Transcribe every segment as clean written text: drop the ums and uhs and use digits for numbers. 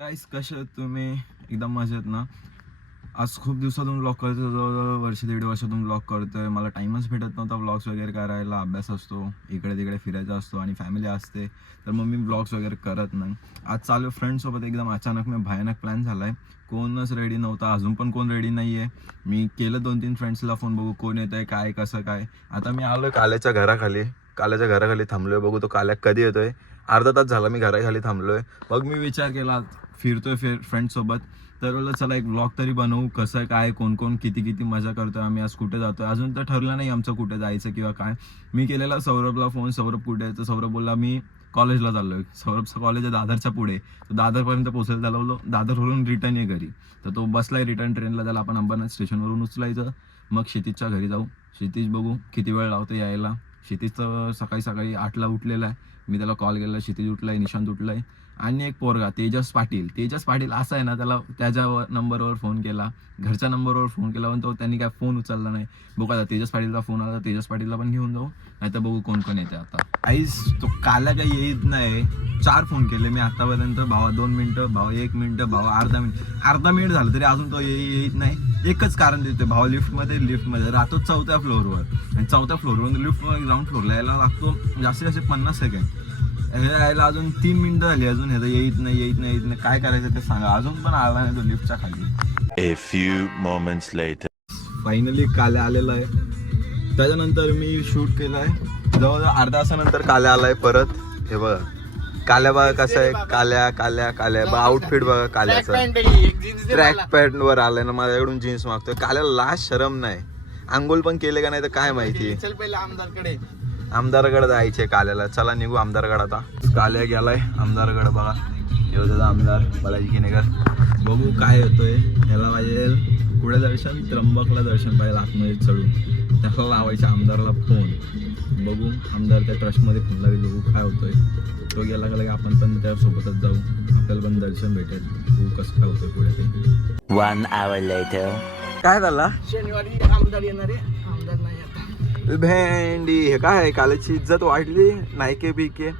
गाईस कसे आहेत तुम्ही? एकदम मजेत ना? आज खूप दिवसातून व्लॉग करतोय, जवळजवळ वर्ष दीड वर्षातून व्लॉग करतोय. मला टाईमच भेटत नव्हता व्लॉग्स वगैरे करायला. अभ्यास असतो, इकडे तिकडे फिरायचा असतो आणि फॅमिली असते, तर मग मी व्लॉग्स वगैरे करत नाही. आज चालू फ्रेंड्ससोबत एकदम अचानक मी भयानक प्लॅन झाला आहे. कोणच रेडी नव्हता, अजून पण कोण रेडी नाही आहे. मी केलं 2-3 फ्रेंड्सला फोन, बघू कोण येतं आहे, काय कसं काय. आता मी आलो काल्याच्या घराखाली थांबलो आहे. बघू तो काल्या कधी येतो आहे. अर्धा तास झाला मी घराखाली थांबलो आहे. मग मी विचार केला फिरतोय फ्रेंड्ससोबत, तर बोललं चला एक व्लॉग तरी बनवू, कसं काय, कोण कोण किती किती मजा करतोय, आम्ही आज कुठे जातोय. अजून तर ठरलं नाही आमचं कुठे जायचं किंवा काय. मी केलेला सौरभला फोन, सौरभ कुठे आहे, तर सौरभ बोलला मी कॉलेजला चाललोय. सौरभचं कॉलेज आहे दादरच्या पुढे, तो दादरपर्यंत पोहोचेल. त्याला बोललो दादरवरून रिटर्न ये घरी, तर तो बसलाय रिटर्न ट्रेनला. त्याला आपण अंबरनाथ स्टेशनवरून उचलायचं, मग क्षितिजच्या घरी जाऊ. क्षितिज बघू किती वेळ लावतो यायला. क्षितिज तर सकाळी 8ला उठलेला आहे. मी त्याला कॉल केला, क्षितिज उठलाय, निशांत उठलाय आणि एक पोरगा तेजस पाटील असा आहे ना, त्याला त्याच्या नंबरवर फोन केला, घरच्या नंबरवर फोन केला, पण तो त्यांनी काय फोन उचलला नाही. बघू आता तेजस पाटीलचा फोन आला, तेजस पाटीलला पण घेऊन जाऊ, नाही तर बघू कोण कोण येते. आता आईस तो काला काही येत नाही. 4 फोन केले मी आतापर्यंत. भावा 2 मिनिटं, भावा 1 मिनिटं, भावा अर्धा मिनिट झालं तरी अजून तो येत नाही. एकच कारण देतोय, भावा लिफ्टमध्ये राहतो 4थ्या फ्लोअरवर, आणि 4थ्या फ्लोअरवर लिफ्टमध्ये ग्राउंड फ्लोअरला यायला लागतो जास्तीत जास्त 50 सेकंड. यायला अजून 3 मिनिटं झाली, अजून ह्याचं येत नाही. काय करायचं ते सांगा. अजून पण आला नाही तो लिफ्टच्या खाली. A few moments later. Finally Kalya आलेला आहे. त्याच्यानंतर मी शूट केलं आहे. जवळजवळ अर्ध्या तासानंतर काल्या आलाय परत. हे बघा काल्या, बघा कसं आहे. काल्या बघा आउटफिट बघा काल्याचं. ट्रॅक पॅन्ट वर आलाय ना, माझ्याकडून जीन्स मागतोय. काल्याला लाज शरम नाही. आंघोळ पण केले का नाही तर काय माहिती. चल पहिले आमदारकडे जायचे काल्याला. चला निघू आमदारगड. आता काल्या गेलाय आमदारगड. बघा येऊ आमदार बालाजी किनेकर. बघू काय येतोय. ह्याला पाहिजे पुढे दर्शन, त्र्यंबकला दर्शन पाहिजे आतमध्ये चढून. त्याला लावायचं आमदारला फोन. बघू आमदार त्या ट्रस्टमध्ये फोन लागेल, बघू काय होतोय. तो गेला का आपण पण त्यासोबतच जाऊ, आपल्याला पण दर्शन भेटेल. बघू कसं काय होतंय पुढे ते. 1 hour later. काय झाला शनिवारी आमदार येणार आहे, आमदार नाही आता. भेंडी. हे काय आहे, काल्याची इज्जत वाढली. नायके बीके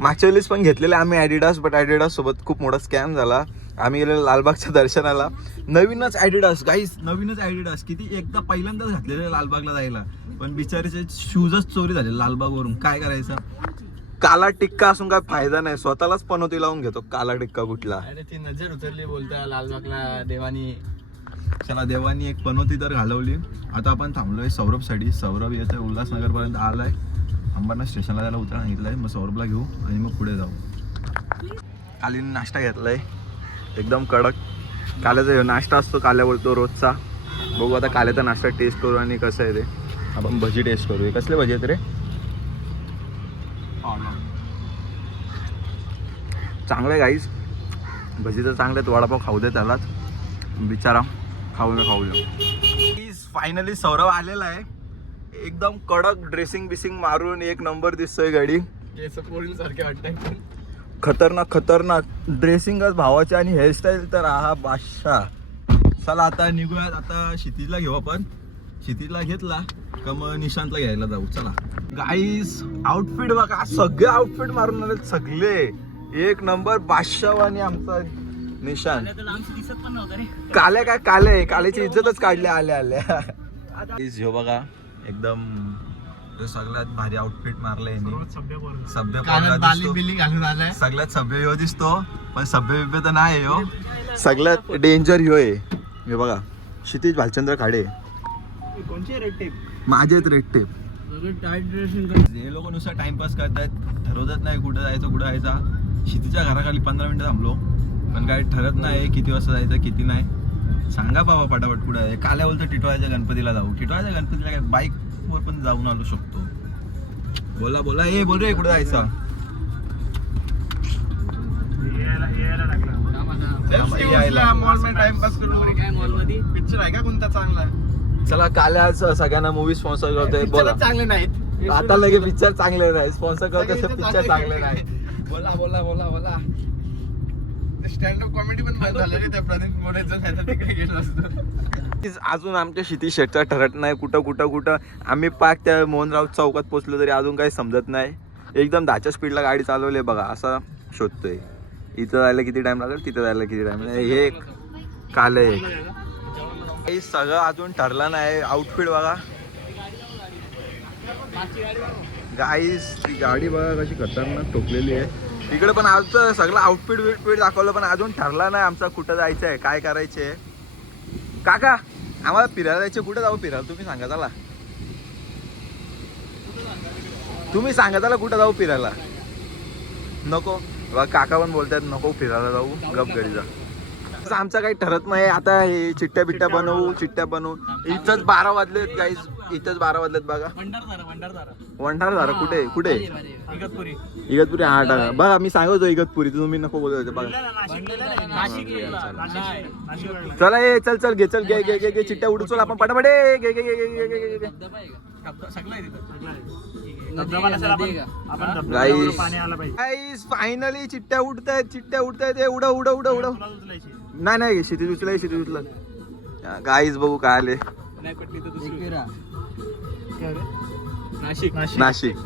मागच्या वेळेस पण घेतलेले आम्ही ॲडिडास, बट ॲडिडास सोबत खूप मोठा स्कॅम झाला. आम्ही गेलेलो लालबागच्या दर्शनाला. नवीनच ॲडिडास किती एकदा पहिल्यांदाच घातलेले लालबागला जायला, पण बिचारीचे शूजच चोरी झाले लालबागवरून. काय करायचं. काला टिक्का असून काय फायदा नाही. स्वतःलाच पनोती लावून घेतो काला टिक्का कुठला. अरे ती नजर उतरली बोलता लालबागला देवानी. चला देवानी एक पनोती तर घालवली. आता आपण थांबलोय सौरभसाठी. सौरभ येतोय उल्हासनगरपर्यंत आलाय. अंबरनाथ स्टेशनला त्याला उतरा सांगितलंय. मग सौरभला घेऊ आणि मग पुढे जाऊ. कालीने नाश्ता घेतलाय एकदम कडक. काल्याचा नाश्ता असतो, काल्या बोलतो रोजचा. बघू आता काल्याचा नाश्ता टेस्ट करू आणि कसं आहे ते. आपण भजी टेस्ट करू. कसले भजी आहेत रे. चांगले गाईस भजी तर चांगले आहेत. वडापाव खाऊ दे त्यालाच बिचारा. खाऊ दे. फायनली सौरभ आलेला आहे. एकदम कडक ड्रेसिंग बिसिंग मारून एक नंबर दिसतोय गाडी. केस पोरील सारखे वाटतंय. खतरनाक ड्रेसिंगच भावाची आणि हेअरस्टाईल तर हा बादशाह. चला आता निघूयात. आता क्षितिजला घेऊ आपण. क्षितिजला घेतला का मग निशांतला घ्यायला जाऊ. चला गाईस आउटफिट बघा, सगळे आउटफिट मारून आले सगळे. एक नंबर बादशाह आणि आमचा निशांत. काल्या काय काल्याची इज्जतच काढली आल्या. ह्यो बघा एकदम सगळ्यात भारी आउटफिट मारलंय. सभ्य सगळ्यात सभ्य ह्यो दिसतो, पण सभ्य तर नाही ह्यो. सगळ्यात डेंजर ह्यो आहे. हे बघा क्षितिज भालचंद्र खाडे. कोणचे रेड टेप? माझेच रेड टेप. Tight dressing. हे लोक नुसतं टाइमपास करतात, ठरवत नाही कुठं जायचा. क्षितिजच्या घराखाली 15 मिनिटं थांबलो, पण काय ठरत नाही किती वाजता जायचं किती नाही. सांगा बाबा पटापट कुठं आहे. काल्या बोलतो टिटवाळ्याच्या गणपतीला जाऊ. टिटवाळ्याच्या गणपतीला काय बाईकवर पण जाऊन आलो शकतो. बोला बोल रे कुठं जायचं. पिक्चर आहे का कोणता चांगला. चला काल्या सगळ्यांना मूवी स्पॉन्सर करतोय. बोला चांगले नाहीत आता लगे पिक्चर चांगले नाही स्पॉन्सर करतोय. पिक्चर चांगले नाही. बोला स्टँडअप कॉमेडी पण बंद झालं रे त्या प्रणित मोरेचं. नाही तर तिकडे गेलो असतो. अजून आमच्या क्षितिज शेटचा ठरत नाही कुठं. आम्ही पाक त्या मोहनराव चौकात पोहोचलो तरी अजून काही समजत नाही. एकदम 10च्या स्पीडला गाडी चालवली बघा, असा शोधतोय. इथं जायला किती टाइम लागेल, तिथं जायला किती टाइम लागेल. हे एक काल आहे. हे सगळं अजून ठरलं नाही. आउटफिट बघा गाईस, ती गाडी बघा कशी खतरनाक ठोकलेली आहे. इकडे पण आज सगळं आउटफिट विटफिट दाखवलं, पण अजून ठरला नाही आमचा कुठं जायचं आहे, काय करायचं आहे. काका आम्हाला फिरायला जायचं, कुठं जाऊ फिरायला तुम्ही सांगा. चला तुम्ही सांगा, चला कुठं जाऊ फिरायला. नको बघा काका पण बोलतात नको फिरायला जाऊ, गप घरी जा. आमचं काही ठरत नाही आता. हे चिट्ट्या बिट्ट्या बनवू. इथंच 12 वाजलेत गाईज, इथंच 12 वाजलेत बघा. वंडारधारा कुठे इगतपुरी. हा टाका बघा, मी सांगतो इगतपुरी, तुम्ही नको बोलू बघा. चला ये चल घे चिट्ट्या उडू. चल आपण पटापटे घे. गाईस फायनली चिट्ट्या उडतायत. उडव. नाही शेती उचला. गाईस बघू काय आले. नाशिक.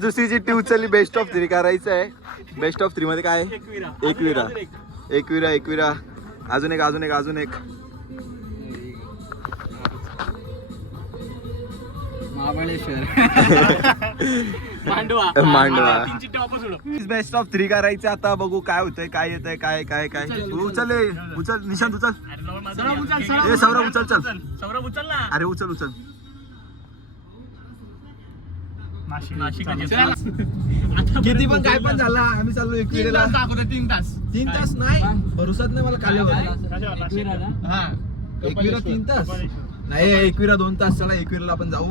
दुसरी चिठ्ठी उचलली. बेस्ट ऑफ 3 करायचं आहे. बेस्ट ऑफ 3 मध्ये काय आहे? एकविरा. अजून एक. मांडवा. बेस्ट ऑफ 3 करायचं आता. बघू काय होतंय, काय येतंय, काय. उचल निशांत उचल. सौरभ उचल. अरे उचल. किती पण काय पण झाला, आम्ही चाललो एकविरेला. 3 तास नाही भरोसाच नाही मला. एकविरा 3 तास नाही, एकविरा 2 तास. चला एकविराला आपण जाऊ.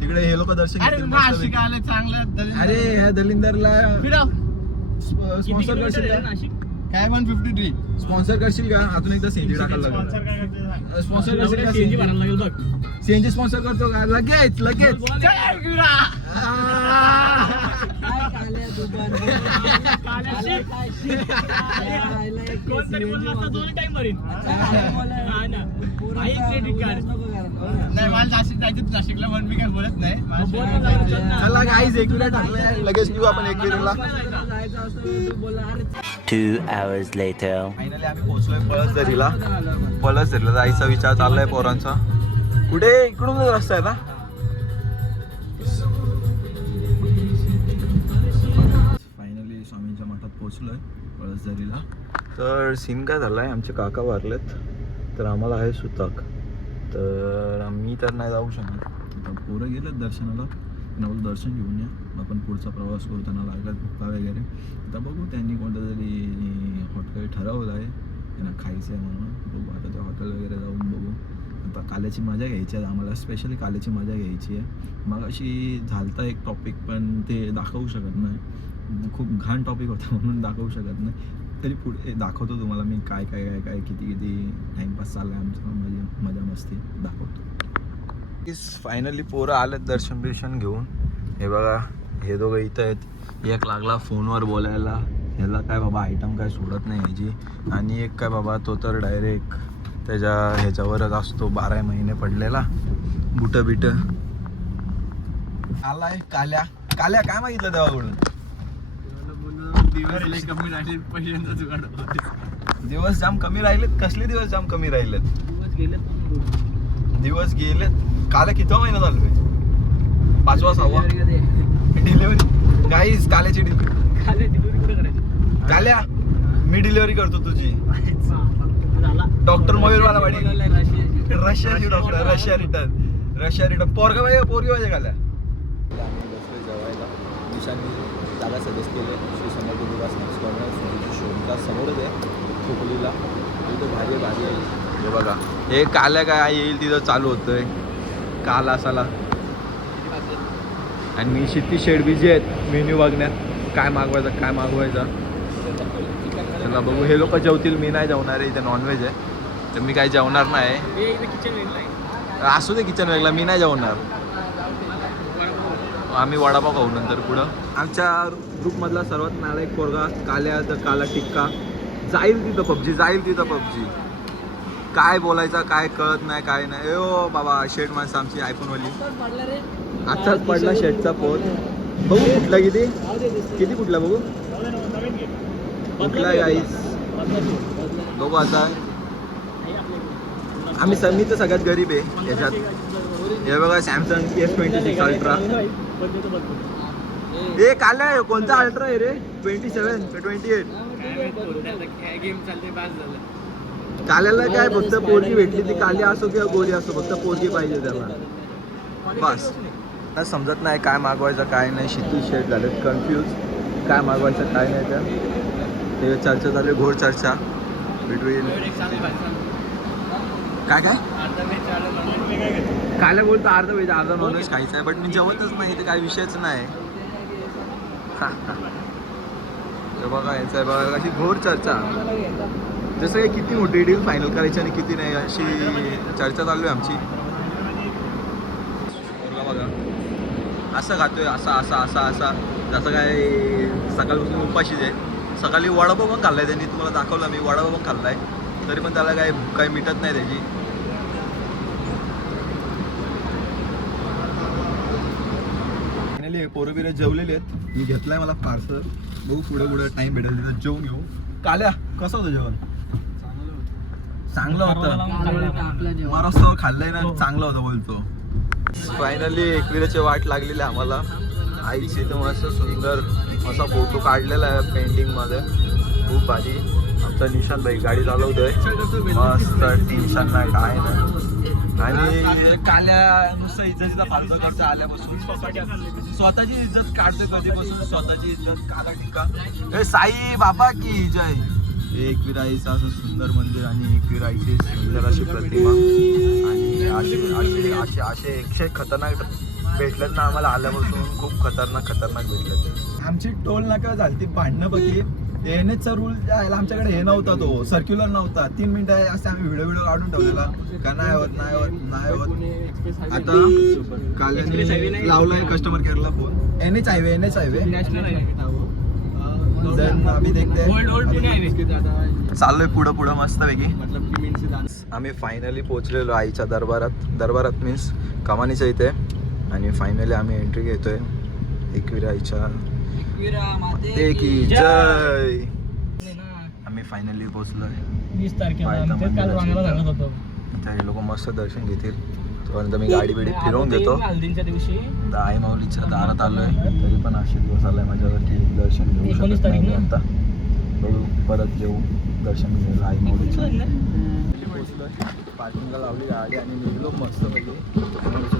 तिकडे हे लोक दर्शन घेतील. अरे ह्या दलिंदरला स्पॉन्सर करशील का? काय 153 स्पॉन्सर करशील का? अजून एकदा सीएनजी टाकायला लागेल. स्पॉन्सर करशील का? सीएनजी स्पॉन्सर करतो का? लगेच नाशिकला पण मी काय बोलत नाही. चला गाईज एकविरा टाकलाय, लगेच निघू आपण एकविराला. 2 hours later. फायनली आम्ही पोहोचलोय पळसदरीला जायचा विचार चाललाय पोरांचा. कुठे इकडून रस्ता आहे ना. फायनली स्वामींच्या मठात पोहोचलोय पळसदरीला. तर सीन काय झालाय, आमचे काका वारलेत, तर आम्हाला आहे सुताक. तर मी तर नाही जाऊ शकत. आता पोरं गेलेत दर्शनाला, नवल दर्शन घेऊन या. आपण पुढचा प्रवास करताना लागला भुक्का वगैरे. आता बघू, त्यांनी कोणतं तरी हॉटेल ठरवलं आहे त्यांना खायचं आहे म्हणून. बघू आता त्या हॉटेल वगैरे जाऊन बघू. आता काल्याची मजा घ्यायची आहे आम्हाला, स्पेशली काल्याची मजा घ्यायची आहे. मग अशी झालता एक टॉपिक, पण ते दाखवू शकत नाही. खूप घाण टॉपिक होता म्हणून दाखवू शकत नाही. तरी पुढे दाखवतो तुम्हाला मी काय किती टाईमपास चालला आहे आमचा, मजा मस्ती दाखवतो. फायनली पोरं आलेत दर्शन बिर्शन घेऊन. हे बघा हे दोघं इथं आहेत. एक लागला फोनवर बोलायला, ह्याला काय बाबा आयटम काय सोडत नाही ह्याची. आणि एक काय बाबा तो तर डायरेक्ट त्याच्या ह्याच्यावरच असतो, 12 महिने पडलेला बुटं बिटं. आलाय काल्या काय मागितलं देवाकडून? दिवस जाम कमी राहिलेत. कसले दिवस जाम कमी राहिलेत? दिवस गेलेत. काल्या किती महिना चालू आहे? 5वा 6वा डिलिव्हरी. गाईस काल्याची डिलिव्हरी. काल्या मी डिलिव्हरी करतो तुझी. डॉक्टर मयूर वालावाडी, रशियाची डॉक्टर. Russia return. पोरगी पाहिजे काल्या. आम्ही बसलोय जेवायला. निशांनी जागा सजेस्ट केले श्री समर्थ विकास स्नॅक्स कॉर्नर शोरूमच्या समोरच आहे खोपोलीला. तिथं भारी आहे. हे बघा हे काल्या काय येईल तिथं चालू होतंय काल असाला. आणि मी शिट्टी शेड बिझी आहेत मेन्यू बघण्यात, काय मागवायचा. चला बघू. हे लोक जेवतील, मी नाही जेवणार आहे. इथे नॉनव्हेज आहे तर मी काही जेवणार नाही. असू दे किचन वेगळा, मी नाही जेवणार. आम्ही वडापाव खाऊ नंतर पुढं. आमच्या ग्रुपमधला सर्वात नालायक पोरगा काल्या, तर काला टिक्का जाईल तिथं पबजी. काय बोलायचं काय कळत नाही, काय नाही. ओ बाबा शेट माणसं आमची आयफोनवाली. आत्ताच पडला शेटचा फोन. बघू कुठला किती कुठला बघू. कुठला गाईस बघू आता. आम्ही मी तर सगळ्यात गरीब आहे याच्यात. हे बघा सॅमसंग S26 अल्ट्रा. हे काल कोणता अल्ट्रा आहे रे? 27 का 28? गेम चालते पास झालं. काल्याला काय फक्त पोरगी भेटली ती काली असो किंवा गोरी असो, फक्त पोरगी पाहिजे त्याला बस. मला समजत नाही काय मागवायचं काय नाही. शितू शेट झाले कन्फ्यूज काय मागवायचं काय नाही. त्या ते चर्चा झाली, घोर चर्चा बिटवीन काय काय काल्या बोलतो अर्धा वेज अर्धा नॉनव्हेज खायचं आहे, बट मी जेवतच नाही ते काय विषयच नाही. हे बघा याचं आहे बघा अशी घोर चर्चा. जसं काही किती मोठी डील फायनल करायची आणि किती नाही अशी चर्चा चालू आहे आमची. बघा असं खातोय असा असा असा असा जसं काय सकाळपासून उपाशीच आहे. सकाळी वडापाव पण खाल्लाय त्यांनी, तुम्हाला दाखवला मी वडापाव पण खाल्लाय, तरी पण त्याला काही मिटत नाही त्याची. फायनली पोरं बिरं जेवलेले आहेत. मी घेतलाय मला पार्सल. बघू पुढे पुढे टाइम भेटेल तिथं जेवून घेऊ. काल्या कसं होतं जेवण? चांगलं होतं. महाराष्ट्रावर खाल्लंय ना चांगलं होतं बोलतो. फायनली एकविराची वाट लागलेली आम्हाला. आईची तर मस्त सुंदर असा फोटो काढलेला आहे पेंटिंगमध्ये, खूप भारी. आमचा निशांत भाई गाडी चालवतोय मस्त, टेन्शन नाही काय नाही. आणि काल्या नुसतं इज्जतीचा फालतू करतो आल्यापासून. स्वतःची इज्जत काढतोय कधीपासून, स्वतःची इज्जत काढा टिका. हे साई बाबा की जय. एकविराईचं असं सुंदर मंदिर आणि एकविराईची सुंदर अशी प्रतिमा. आणि असे 100 खतरनाक भेटलेत ना आम्हाला आल्यापासून. खूप खतरनाक भेटलेत. आमची टोल नाका झाली भांडणं बघी. एनएचचा रूल जायला आमच्याकडे हे नव्हता, तो सर्क्युलर नव्हता. 3 मिनिटं असे आम्ही व्हिडिओ काढून ठेवलेला का नाही होत. आता काल्याने लावलाय कस्टमर केअरला फोन. एनएच हायवे नॅशनल आहे आम्ही देखते चाललोय पुढं मस्त पैकी. आम्ही फायनली पोहोचलेलो आईच्या दरबारात मीन्स कमानीच्या इथे. आणि फायनली आम्ही एंट्री घेतोय एकविरा आईच्या की जय. आम्ही फायनली पोहोचलोय. 20 तारखेला हे लोक मस्त दर्शन घेतील. तोपर्यंत मी गाडी फिरवून घेतो. हल्दीच्या दिवशी आई माऊलीच्या दारात आलोय, तरी पण आशीर्वाद आलाय माझ्यावर की दर्शन घेऊ शकत नाही आता. बघू परत जेऊ दर्शन घ्यायला आई माऊलीचं. पार्किंगला लावली गाडी आणि निघलो मस्त पैकी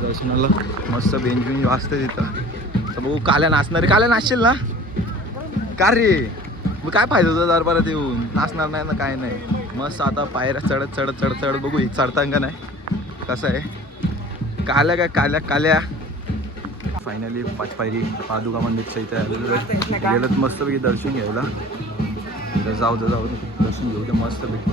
दर्शनाला. मस्त बेंच वाजते तिथं. तर बघू काल्या नाचशील ना का रे? मग काय फायदा होता दरबारात येऊन? नाचणार नाही ना काय नाही. मस्त आता पायऱ्या चढत बघू चढतांगा नाही कसं आहे. काल्या फायनली 5 पायरी पादुका मंदिरच्या इथे गेलं मस्तपैकी दर्शन घ्यायला. तर जाऊ दर्शन घेऊ ते मस्तपैकी.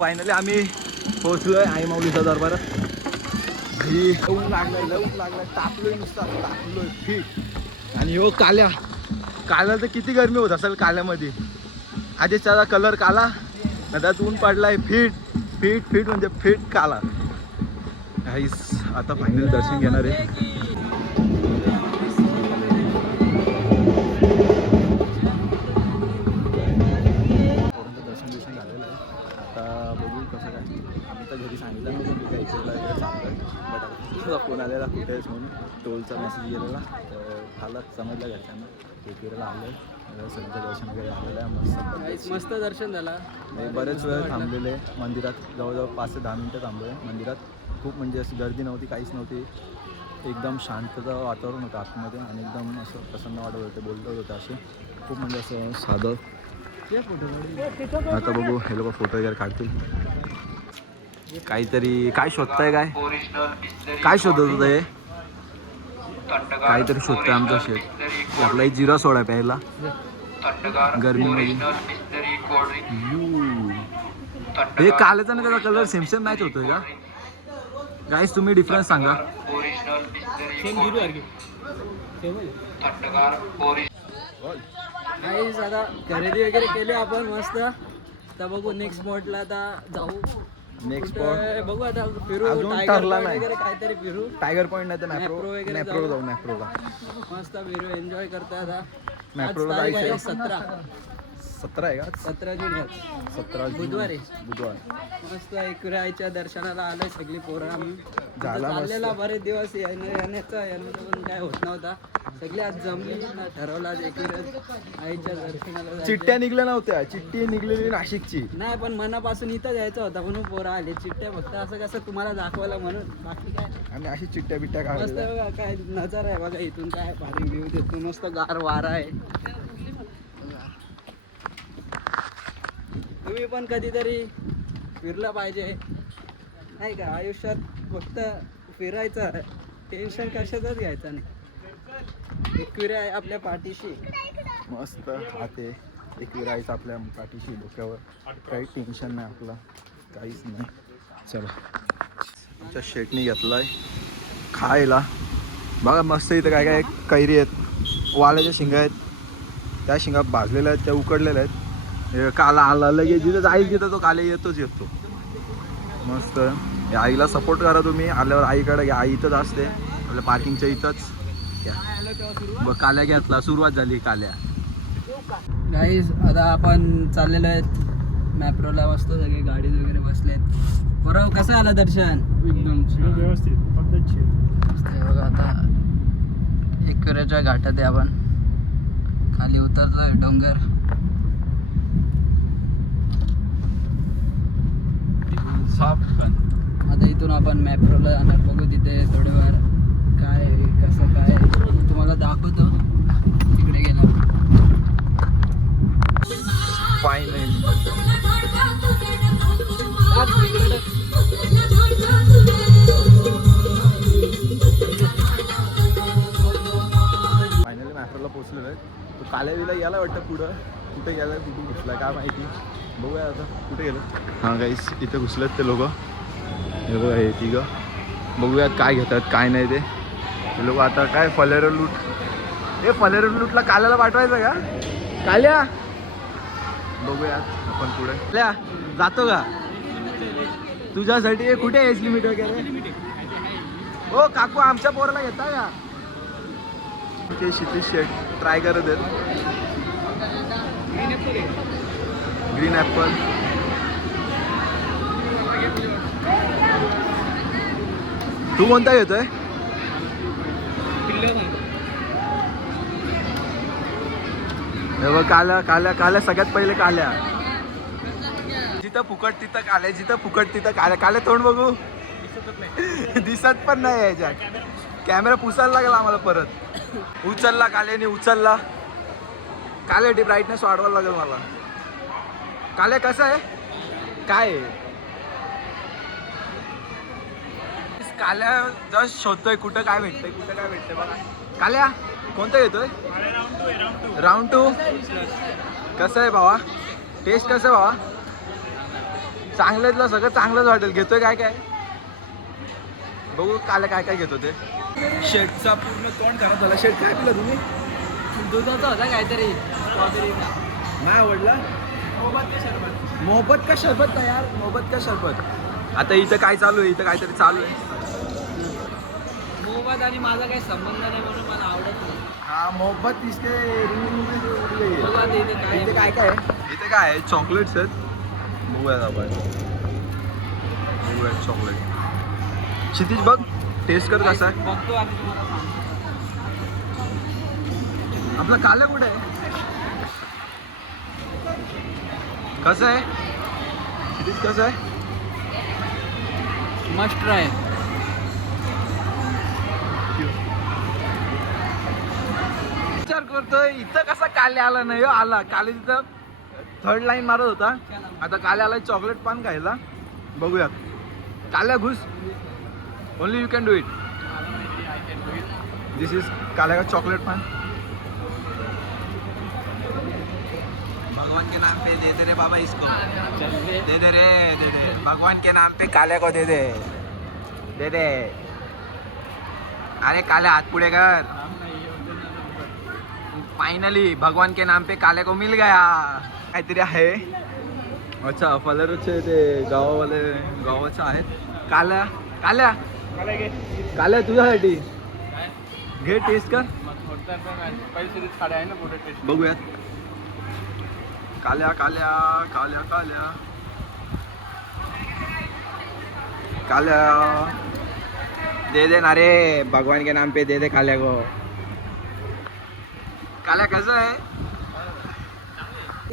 फायनली आम्ही पोहोचलोय आई माऊलीच्या दरबारात. ऊन लागलाय तापलोय फिट. आणि हो काल्या तर किती गरमी होत असेल काल्यामध्ये. आधीच त्याचा कलर काला, त्यात ऊन पडलाय फिट म्हणजे फिट काला. काहीच आता फायनल दर्शन घेणार आहे. घरी सांगितलं नव्हतं मी काही तुझा फोन आलेला कुठे आहेस म्हणून. टोलचा मेसेज गेलेला तर झालं समजलं घरच्यांना. एकविराला आलं सगळं दर्शन वगैरे आलेलं आहे. मस्त दर्शन झाला. बरेच वेळ थांबलेले मंदिरात, जवळजवळ 5 ते 10 मिनटं थांबलो आहे मंदिरात. खूप म्हणजे अशी गर्दी नव्हती, काहीच नव्हती. एकदम शांतता वातावरण होतं आतमध्ये आणि एकदम असं प्रसन्न वाटत होते. बोलत होते असे खूप म्हणजे असं साधं. आता बघू हे लोक फोटो वगैरे काढतील. काहीतरी काय शोधताय? काय शोधत होतं हे? काहीतरी शोधताय आमचा शेत. आपला जिरा सोडा प्यायला. गरमीमध्ये हे कालचा ना त्याचा कलर सेम सेम मॅच होतोय का गाईस तुम्ही डिफरन्स सांगा गाईस आता खरेदी वगैरे केली आपण मस्त आता बघू नेक्स्ट स्पॉटला आता जाऊ नेक्स्ट कुठं बघू आता फिरू अजून टायगर ठरला पॉईंट नाही. वगैरे काहीतरी फिरू टायगर पॉईंट नाही तर मॅप्रो वगैरे मॅप्रोला जाऊ. जाऊ मॅप्रोला मस्त फिरू एन्जॉय करता आता मॅप्रोला तारीख आहे जायचंय. 17 आहे का 17 जून आहे. 17 जून. बुधवारी. बुधवार मस्त एकविराईच्या दर्शनाला आलोय सगळी पोरं आम्ही झाला मस्त. चाललेला बरेच दिवस येण्याचं पण काय होत नव्हता सगळी आज जमली ना ठरवलं आज एकविरा आईच्या दर्शनाला जायचं. चिठ्ठ्या निघल्या नव्हत्या चिठ्ठी निघलेली नाशिकची नाही पण मनापासून इथं जायचं होता म्हणून पोरं आले चिठ्ठ्या फक्त असं कसं तुम्हाला दाखवायला म्हणून बाकी काय आणि अशी चिठ्ठ्या बिट्ट्या मस्त काढल्या बघा काय नजारा आहे बघा इथून काय भारी व्ह्यू देतो मस्त गार वारा आहे तुम्ही पण कधीतरी फिरलं पाहिजे नाही का आयुष्यात फक्त फिरायचं टेन्शन कशाचंच घ्यायचं नाही एकविरा आहे आपल्या पाठीशी मस्त हाते एक विरायचं आपल्या पाठीशी डोक्यावर काही टेन्शन नाही आपला काहीच नाही चला आमच्या शेटनी घेतलाय खायला बघा मस्त इथं काय काय कैरी आहेत वाल्याच्या शिंगा आहेत त्या शिंगा भाजलेल्या आहेत त्या उकडलेल्या आहेत हे काला आला लगेच जिथं जाईल तिथं तो काले येतो मस्त या आईला सपोर्ट करा तुम्ही आल्यावर आईकडे घ्या आई इथंच असते आपल्या पार्किंगच्या इथंच घ्या काल्या घेतला सुरुवात झाली काल्या गाईज आता आपण चाललेलो आहेत मॅप्रोला मस्त सगळे गाडीत वगैरे बसलेत बरोबर कसं आलं दर्शन एकदम व्यवस्थित मस्त आहे बघा आता एकविराच्या घाटात आहे आपण खाली उतरतोय डोंगर आता इथून आपण मॅप्रोला जाणार बघू तिथे थोडेफार काय कसं काय तुम्हाला दाखवतो तिकडे गेलो फायनली फायनली मॅप्रोला पोहोचलेलो आहे तो काल्यावीला यायला वाटतं पुढं कुठे गेला कुठून घुसला काय माहिती बघूया आता कुठे गेलं हां गाईस इथे घुसलेत ते लोक हे बघा हे तिघं बघूयात काय घेतात काय नाही ते लोक आता काय फलेरो लूट हे फलेरो लूटला काल्याला पाठवायचं का काल्या बघूयात आपण पुढे काल्या जातो का तुझ्यासाठी कुठे एज लिमिट वगैरे हो काकू आमच्या पोराला घेता का ते क्षितिज शेट ट्राय करत आहेत ग्रीन ॲपल तू कोणता घेतोय हे बघ काल्या काल्या काल्या सगळ्यात पहिले काल्या जिथं फुकट तिथं काल्या जिथं फुकट तिथं काल्या काल्या तोंड बघू दिसत पण नाही याच्यात कॅमेरा पुसायला लागला आम्हाला परत उचलला काल्याने उचलला काल्या ब्राईटनेस वाढवायला लागेल मला काल्या कसं आहे काय आहे? काल्या जस्ट शोधतोय कुठं काय भेटतंय बघा काल्या कोणतं घेतोय राऊंड 2 कसं आहे भावा टेस्ट कसं आहे भावा चांगल्यातलं सगळं चांगलंच वाटेल घेतोय काय काय बघू काल्या काय काय घेतो ते शेटचा पूर्ण तोंड खराब झाला शेट काय पिलं तुम्ही दुधाचा होता काहीतरी स्ट्रॉबेरीचा नाही आवडला मोहब्बत का शरबत का यार मोहब्बत का शरबत आता इथं काय चालू आहे इथं काहीतरी चालू आहे मोहब्बत आणि माझा काही संबंध नाही म्हणून मला आवडत नाही हा मोहब्बत दिसते बघा ते इथे काय इथे काय काय आहे इथे काय आहे चॉकलेट्स आहेत बघूयात आपण बघूयात चॉकलेट क्षितिज बघ टेस्ट कर कसा आहे बघतो आणि तुम्हाला सांगतो आपला काल्या कुठे आहे कसं आहे क्षितिज कसं आहे मस्ट ट्राय विचार करतोय इथं कसा काल्या आला नाही हो आला काले तिथं थर्ड लाईन मारत होता आता काल्या आला चॉकलेट पान खायला बघूयात काल्या घुस only you can do it this is Kalya का चॉकलेट पान भगवान के नाम पे दे दे रे बाबा इसको, दे दे रे, दे दे भगवान के नाम पे काले को दे दे, दे दे. अरे काले हाथ पुढे कर. फायनली भगवान के नाम पे काले को मिल गया. काहीतरी आहे. अच्छा फलरचे ते गावाचं आहेत. काल्या काल्या काल्या तुझ्यासाठी घे टेस्ट कर. बघूयात. काल्या काल्या काल्या काल्या काल्या दे दे ना रे भगवान के नाम पे दे दे काल्या को. काल्या कसं आहे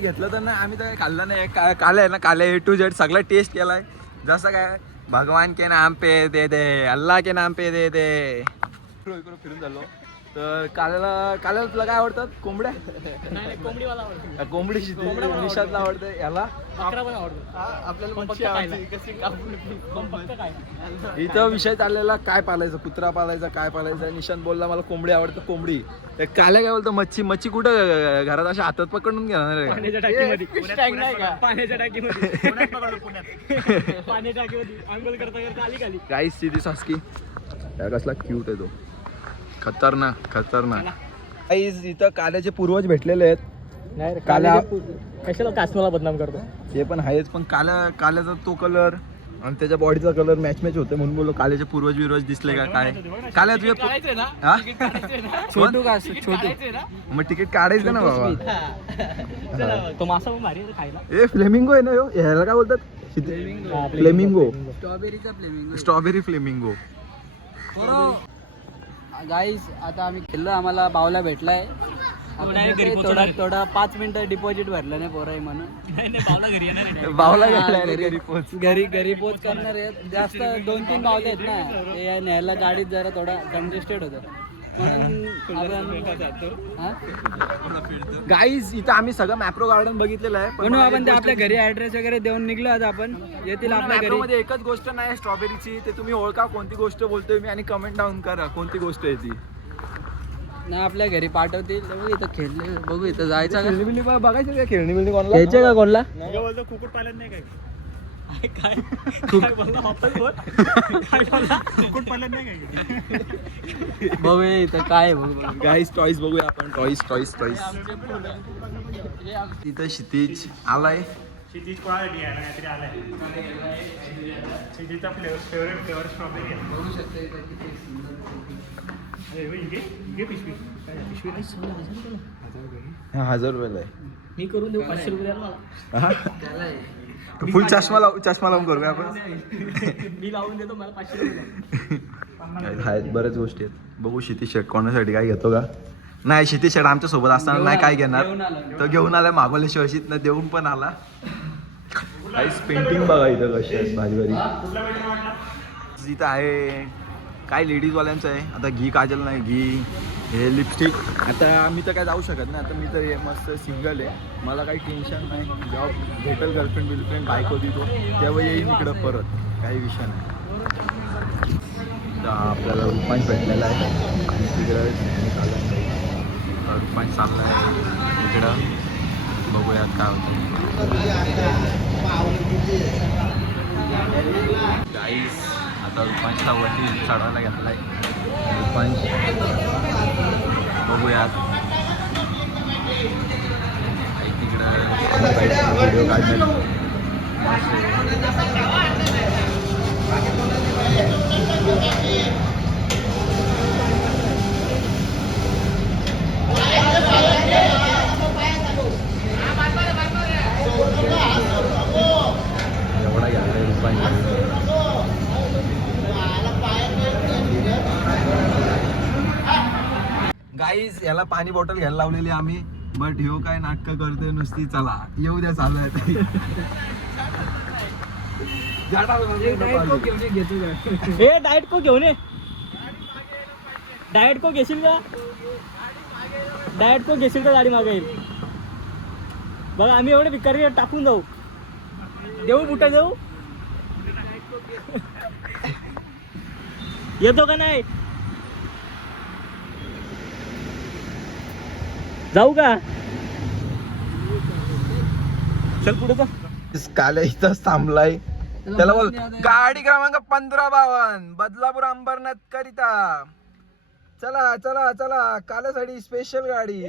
घेतलं तर नाही आम्ही तर काही खाल्लं नाही. काल्या आहे ना काल्या A to Z सगळं टेस्ट केलाय. जसं काय भगवान के नाम पे दे दे, अल्लाह के नाम पे दे दे. इकडं फिरून झालो तर काल्याला तुला काय आवडतात? कोंबड्या? कोंबडी निशादला आवडते. याला इथं विषय चाललेला काय पालायचं, कुत्रा पालायचा काय पालायचं. निशांत बोलला मला कोंबडी आवडतं. कोंबडी काल्या काय बोलतो मच्छी. मच्छी कुठं घरात अशा हातात पकडून घेणार रे. गाईस सी दिस हस्की कसला क्यूट आहे तो. खतरनाक खतरनाक. गाईस इथं काल्याचे पूर्वज भेटलेले आहेत. काल्या कशाला कासमाला बदनाम करतो. ते पण आहेच पण काल्याचा तो कलर आणि त्याच्या बॉडीचा कलर मॅच होते म्हणून बोललो काल्याचे पूर्वज विरोज दिसले का काय. काल्या तुझ्या छोटू का छोटू मग तिकीट काढायचं ना बाबा. तो मासा भारी खायला. ए फ्लेमिंगो आहे ना ह्यो. ह्याला काय बोलतात? फ्लेमिंगो. स्ट्रॉबेरीचा फ्लेमिंगो. Strawberry flamingo. गाईस आता आम्ही खेळलो. आम्हाला बावला भेटलाय. थोडा 5 मिनिटं डिपॉझिट भरलं नाही पोराई म्हणून. बावला घरी पोच करणार आहेत. जास्त 2-3 बावले आहेत ना ते न्यायला गाडीत जरा थोडा कंजेस्टेड होतं गाईज. इथं आम्ही सगळं मॅप्रो गार्डन बघितलेलं आहे म्हणून आपण ते आपल्या घरी ऍड्रेस वगैरे देऊन निघलो. आज आपण येतील आपल्या घरी. मध्ये एकच गोष्ट नाही स्ट्रॉबेरीची. ते तुम्ही ओळखा कोणती गोष्ट बोलतोय मी आणि कमेंट डाऊन करा कोणती गोष्ट आहे ती. ना आपल्या घरी पाठवतील. बघू इथं खेळले. बघू इथं जायचं खेळणी बिळणी बघायचं का? खेळणी बिळणी कोणाला घ्यायचे का कोणला? कुकुट पालन नाही काय बघूया इथं काय बघू. गाईज टॉईस बघूया आपण. टॉईस इथं क्षितिज आलाय. क्षितिज कोणासाठी आहे काहीतरी आलाय. क्षितिजचा फेवरेट फ्लेवर स्ट्रॉबेरी आहे. बघू शकते. पिशवी 1000 रुपयाला आहे. मी करून देऊ 500 रुपयाला. फुल चष्मा लावून करूया आपण. मी लावून देतो. मला 500 रुपये. आहेत बऱ्याच गोष्टी आहेत. बघू क्षितिज शर्ट कोणासाठी काय घेतो का नाही. क्षितिज शर्ट आमच्या सोबत असताना नाही काय घेणार. तो घेऊन आलाय मागवले शिवशीत न देऊन पण आला. काहीच पेंटिंग बघा इथं कशी आहेत भारी भारी. इथं आहे काय लेडीजवाल्यांचं आहे. आता घी काजल नाही घी हे लिपस्टिक. आता मी तर काय जाऊ शकत नाही. आता मी तर हे मस्त सिंगल आहे. मला काही टेन्शन नाही. जेव्हा भेटेल गर्लफ्रेंड बायको देतो तेव्हा येईन इकडं परत. काही विषय नाही. आपल्याला रुपांश भेटलेला आहे आणि तिकडं रुपांश चालला आहे इकडं. बघूयात काय होतं. गाईस आता रुपांशला वरती चढवायला घेतला आहे. रुपांश बघूयात तिकडं व्हिडिओ काढले. एवढा घ्यायला रुपांश. गाईज याला पाणी बॉटल घ्यायला लावलेली आम्ही. बट ह्यो काय नाटकं करतोय नुसती. चला येऊ द्या चालू आहे. डाएट को घेऊन ये. डाएट को घेशील का? डाएट को घेशील का? गाडी मागेल बघा. आम्ही एवढे भिकारी टाकून जाऊ. देऊ कुठं देऊ. येतो का नाही? जाऊ का? चल पुढे चल. काल्या इथंच थांबलाय. त्याला बोल गाडी क्रमांक 1552 बदलापूर अंबरनाथ करिता. चला चला चला काल्यासाठी स्पेशल गाडी.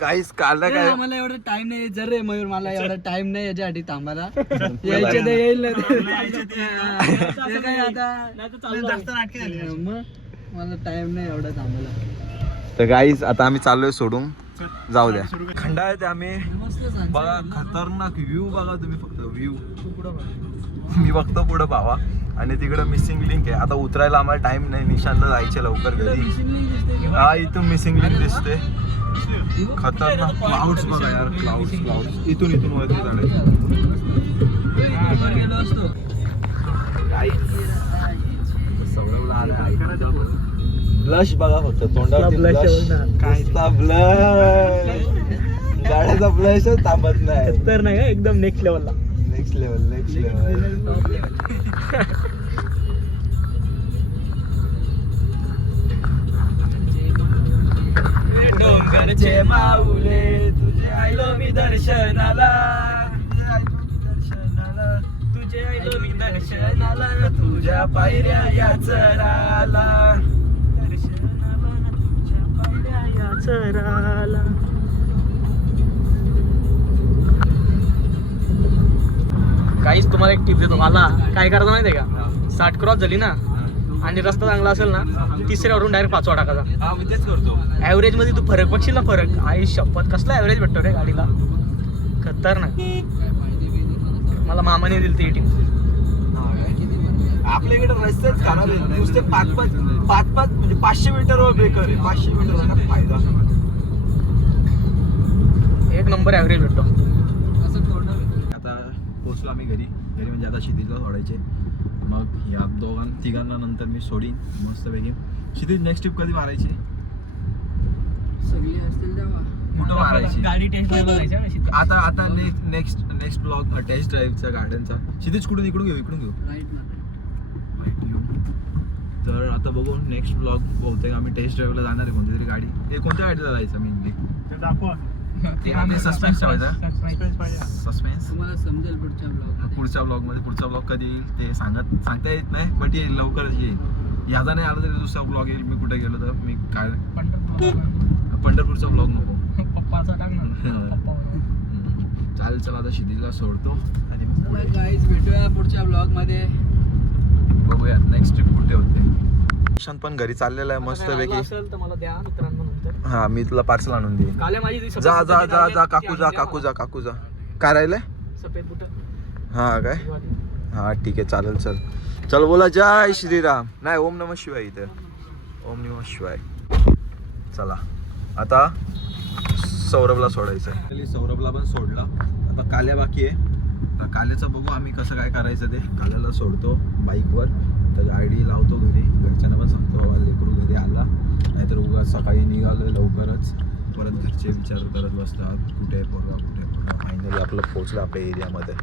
काहीच काल्या ए, काय आम्हाला एवढा टाइम नाही. जर रे मयूर मला एवढा टाइम नाही याच्यासाठी थांबायला. यायचे ते येईल ना ते. ते काय आता जास्त नाटके झाली. मग मला टाइम नाही एवढा थांबायला. तर गाईस आता आम्ही चाललोय सोडून. जाऊ द्या खंडा आहे ते आम्ही. मस्त सांग. बघा खतरनाक व्ह्यू बघा तुम्ही फक्त व्ह्यू. मी बघतो पुढं भावा. आणि तिकडं मिसिंग लिंक आहे. आता उतरायला आम्हाला टाइम नाही. निशांतला जायचे लवकर घरी. हा इथून मिसिंग लिंक दिसते. खतरनाक क्लाउड्स बघा यार. क्लाउड्स इथून वरती चढायचं. गेलो असतो. ब्लश बघा फक्त तोंडावर ब्लश. गाड्याचा ब्लशच थांबत नाही. तर नाही एकदम नेक्स्ट लेवलला. Next level. डोंगरचे माऊले तुझे आयलो मी दर्शनाला. तुझे आयलो मी दर्शनाला. तुझ्या पायऱ्या या चराला. तुझ्या पायऱ्या या चराला. काहीच तुम्हाला एक टिप देतो. मला काय करायचं माहितीये का, 60 क्रॉस झाली ना आणि रस्ता चांगला असेल ना, तिसऱ्यावरून डायरेक्ट 5वा टाकायचा. हा मी तेच करतो. ऍव्हरेज मध्ये तू फरक बघशील ना. फरक आई शपथ कसला ऍव्हरेज भेटतो रे गाडीला. खतरनाक. मला मामाने दिली ती टीम. आपल्या इकडे रस्तेच खराब आहेत. नुसते 5 म्हणजे 500 मीटरवर ब्रेकर आहे. 500 मीटरचा फायदा. एक नंबर ऍव्हरेज भेटतो. आता पोचलो आम्ही घरी म्हणजे आता क्षितिजला सोडायचे. मग या तिघांना नंतर मी सोडीन मस्तपैकी. क्षितिज नेक्स्ट ट्रिप कधी मारायची? सगळी असतील तेव्हा. कुठं मारायची? गाडी टेस्ट ड्राईव्ह करायची. आता नेक्स्ट ब्लॉग टेस्ट ड्राईव्हचा गार्डनचा. क्षितिज कुठून इकडून घेऊ राईट ना. तर आता बघू नेक्स्ट ब्लॉग. बहुतेक आम्ही टेस्ट ड्राईव्हला जाणार आहे कोणती तरी गाडी. ते कोणत्या गाडीला जायचं मेनली? ते दाखवा. ते सस्पेन्स ठेवायचा. Suspense पाहिजे. सस्पेन्स तुम्हाला समजेल पुढच्या ब्लॉग. पुढचा ब्लॉग कधी येईल ते सांगता येत नाही. बट येईल लवकरच येईल. ह्याचा नाही आला तरी दुसरा ब्लॉग येईल. मी कुठे गेलो तर मी काय पंढरपूरचा ब्लॉग नको. पप्पाचा टाकणार. चालेल चला आता क्षितिजला सोडतो आणि मग पुढे गाईज भेटूया पुढच्या ब्लॉग मध्ये. बघूया नेक्स्ट ट्रिप कुठे होते. निशांत पण घरी चाललेला आहे मस्त पैकी. असेल तर मला द्या मित्रांनो नंतर. हा मी तुला पार्सल आणून देईन. काल्या माझी जा काकू जा. काय राहिलंय? सफेद बुट. हा काय हा ठीक आहे चालेल. चल बोला जय श्रीराम. नाही ओम नमः शिवाय. इथे ओम नमः शिवाय. चला आता सौरभला सोडायचं आहे. सौरभला पण सोडला. आता काल्या बाकी आहे. आता काल्याचं बघू आम्ही कसं काय करायचं ते. काल्याला सोडतो बाईकवर. तर गाडी लावतो घरी. घरच्यांना पण सांगतो बाबा लेकरू घरी आला. नाहीतर उगा सकाळी निघालो लवकरच परत घरचे विचार करत बसतात कुठे पोरगा. फायनली आपलं पोहोचलं आपल्या एरियामध्ये.